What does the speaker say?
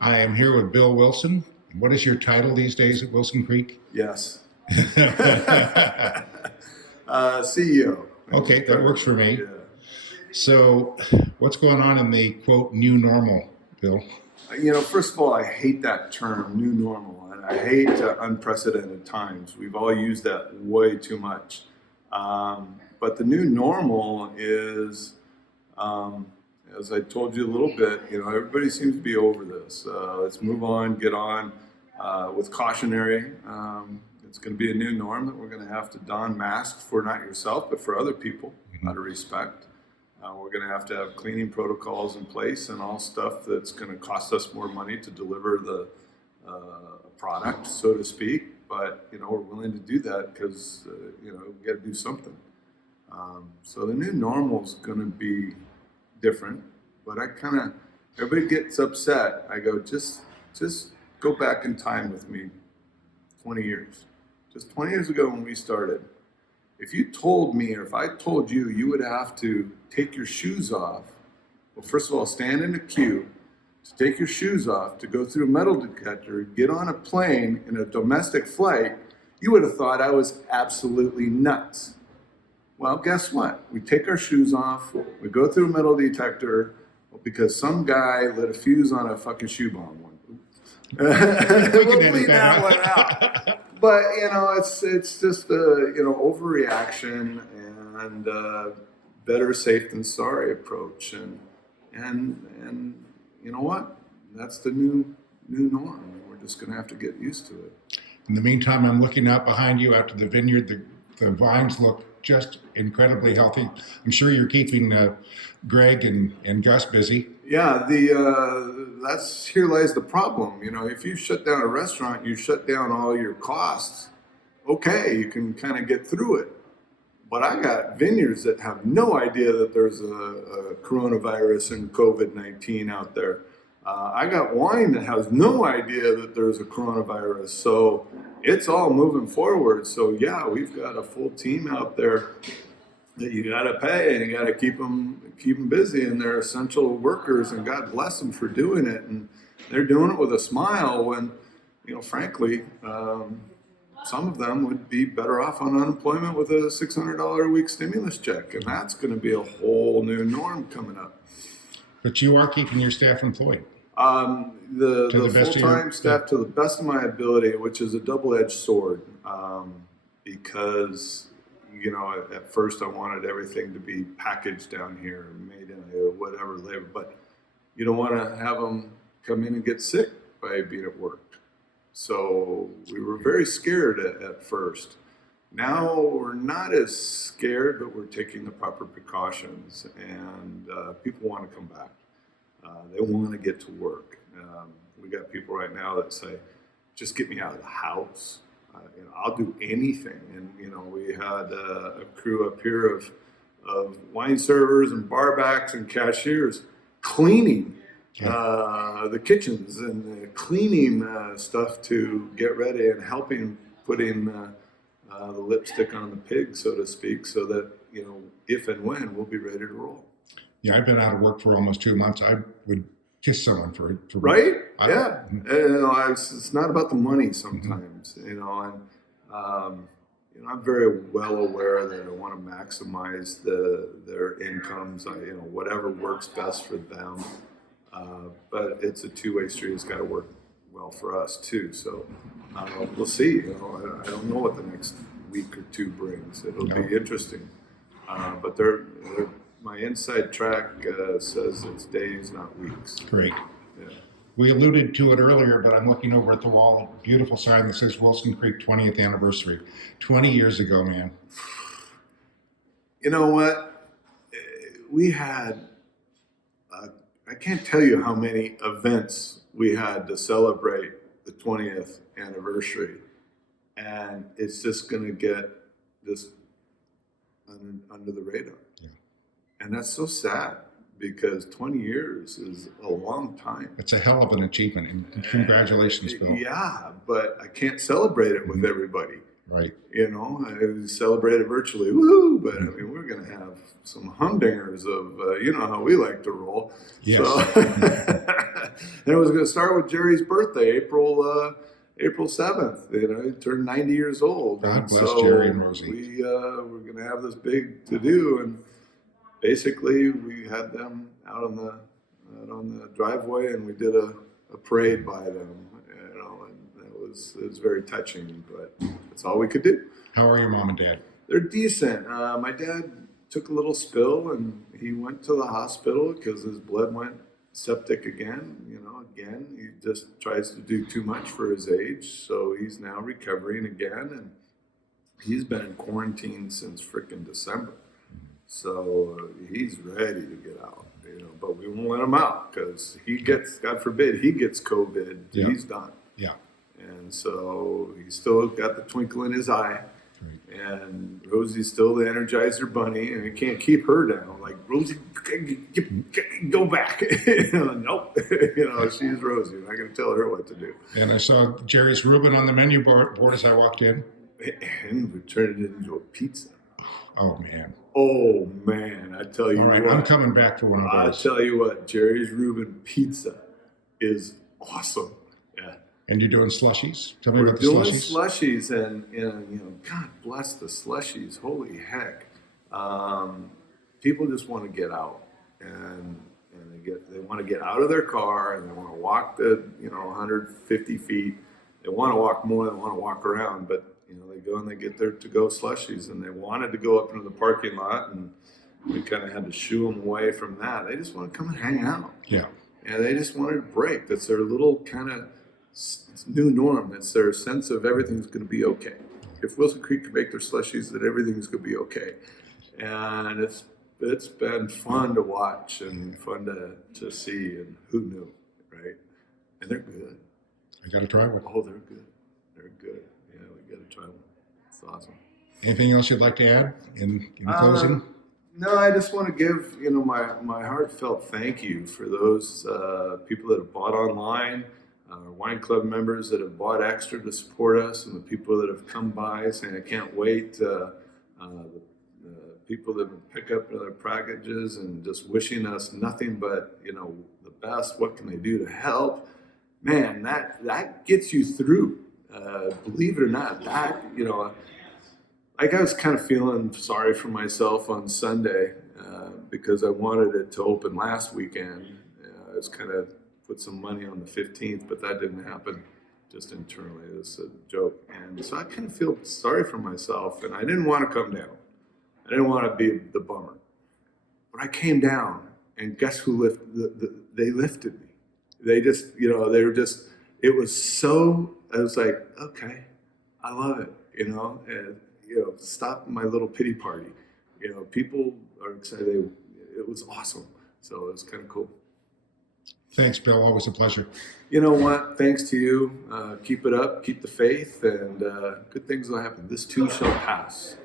I am here with Bill Wilson. What is your title these days at Wilson Creek? Yes. CEO. Okay, that works for me. Yeah. So, what's going on in the quote new normal, Bill? First of all, I hate that term, new normal, and I hate unprecedented times. We've all used that way too much. But the new normal is, as I told you a little bit, everybody seems to be over this. Let's move on, get on with cautionary. It's going to be a new norm that we're going to have to don masks for, not yourself, but for other people, out of respect. We're going to have cleaning protocols in place and all stuff that's going to cost us more money to deliver the product, so to speak. But, we're willing to do that because, we got to do something. So the new normal is going to be different, but everybody gets upset. I go, just go back in time with me 20 years. Just 20 years ago when we started, if you told me, or if I told you, you would have to take your shoes off. Well, first of all, stand in a queue to take your shoes off, to go through a metal detector, get on a plane in a domestic flight, you would have thought I was absolutely nuts. Well, guess what? We take our shoes off, we go through a metal detector because some guy lit a fuse on a fucking shoe bomb one. We'll leave that one out. But it's just overreaction and better safe than sorry approach, and you know what? That's the new norm. We're just going to have to get used to it. In the meantime, I'm looking out behind you after the vineyard. The vines look just incredibly healthy. I'm sure you're keeping Greg and Gus busy. Yeah, here lies the problem. If you shut down a restaurant, you shut down all your costs. Okay, you can kind of get through it. But I got vineyards that have no idea that there's a coronavirus and COVID-19 out there. I got wine that has no idea that there's a coronavirus. So it's all moving forward. So yeah, we've got a full team out there that you got to pay, and you got to keep them busy, and they're essential workers, and God bless them for doing it. And they're doing it with a smile when, frankly, some of them would be better off on unemployment with a $600 a week stimulus check, and that's going to be a whole new norm coming up. But you are keeping your staff employed. The full-time staff, to the best of my ability, which is a double-edged sword, because at first I wanted everything to be packaged down here and made in whatever labor, but you don't want to have them come in and get sick by being at work. So we were very scared at first. Now we're not as scared, but we're taking the proper precautions, and people want to come back. They want to get to work. We got people right now that say, just get me out of the house. I'll do anything. And, we had a crew up here of wine servers and barbacks and cashiers cleaning the kitchens and cleaning stuff to get ready and helping putting the lipstick on the pig, so to speak, so that, if and when we'll be ready to roll. Yeah, I've been out of work for almost 2 months. I would kiss someone for right? Yeah. It's not about the money sometimes, and I'm very well aware that I want to maximize their incomes, whatever works best for them. But it's a two-way street. It's got to work well for us too. So we'll see. I don't know what the next week or two brings. It'll be interesting. But my inside track says it's days, not weeks. Great. Yeah. We alluded to it earlier, but I'm looking over at the wall, a beautiful sign that says Wilson Creek 20th anniversary. 20 years ago, man. You know what? We had, I can't tell you how many events we had to celebrate the 20th anniversary. And it's just going to get just under the radar. Yeah. And that's so sad, because 20 years is a long time. It's a hell of an achievement, and congratulations, Bill. Yeah, but I can't celebrate it with everybody. Right. I celebrate it virtually, woohoo, but we're going to have some humdingers of, how we like to roll. Yes. So it was going to start with Jerry's birthday, April 7th. You know, he turned 90 years old. God bless Jerry and Rosie. We were going to have this big to do, and basically we had them out on the driveway, and we did a parade by them. You know, and it was very touching. But that's all we could do. How are your mom and dad? They're decent. My dad took a little spill, and he went to the hospital because his blood went septic again. You know, again, he just tries to do too much for his age. So he's now recovering again, and he's been in quarantine since frickin' December. So he's ready to get out, you know, but we won't let him out because he gets, God forbid, he gets COVID. Yeah. He's done. Yeah. And so he's still got the twinkle in his eye. Great. And Rosie's still the Energizer Bunny, and you can't keep her down. Like, Rosie, go back. You know, nope. You know, she's Rosie. I'm not going to tell her what to do. And I saw Jerry's Reuben on the menu board as I walked in. And we turned it into a pizza. Oh, man. Oh, man. I tell you All right, what. I'm coming back for one of I those. tell you what, Jerry's Reuben pizza is awesome. Yeah. And you're doing slushies? Tell me We're about the doing slushies. slushies, and you know, God bless the slushies. Holy heck! People just want to get out, and they want to get out of their car, and they want to walk the 150 feet. They want to walk more. They want to walk around, but you know, they go and they get their to-go slushies, and they wanted to go up into the parking lot, and we kind of had to shoo them away from that. They just want to come and hang out. Yeah. And they just wanted a break. That's their little kind of new norm. It's their sense of everything's going to be okay. If Wilson Creek can make their slushies, that everything's going to be okay. And it's been fun to watch and fun to see. And who knew, right? And they're good. I got to try one. Oh, they're good. They're good. Yeah, we got to try one. It's awesome. Anything else you'd like to add in closing? No, I just want to give my heartfelt thank you for those people that have bought online, our wine club members that have bought extra to support us, and the people that have come by saying, I can't wait, the people that pick up their packages and just wishing us nothing but, you know, the best. What can they do to help? Man, that gets you through. Believe it or not, that, you know, I was kind of feeling sorry for myself on Sunday because I wanted it to open last weekend. I was kind of put some money on the 15th, but that didn't happen just internally. It was a joke. And so I kind of feel sorry for myself, and I didn't want to come down. I didn't want to be the bummer. But I came down, and guess who lifted? They lifted me. They just, you know, they were just, it was so, I was like, okay, I love it, you know, and, you know, stop my little pity party. You know, people are excited. It was awesome. So it was kind of cool. Thanks, Bill. Always a pleasure. You know what? Thanks to you. Keep it up. Keep the faith, and good things will happen. This too shall pass.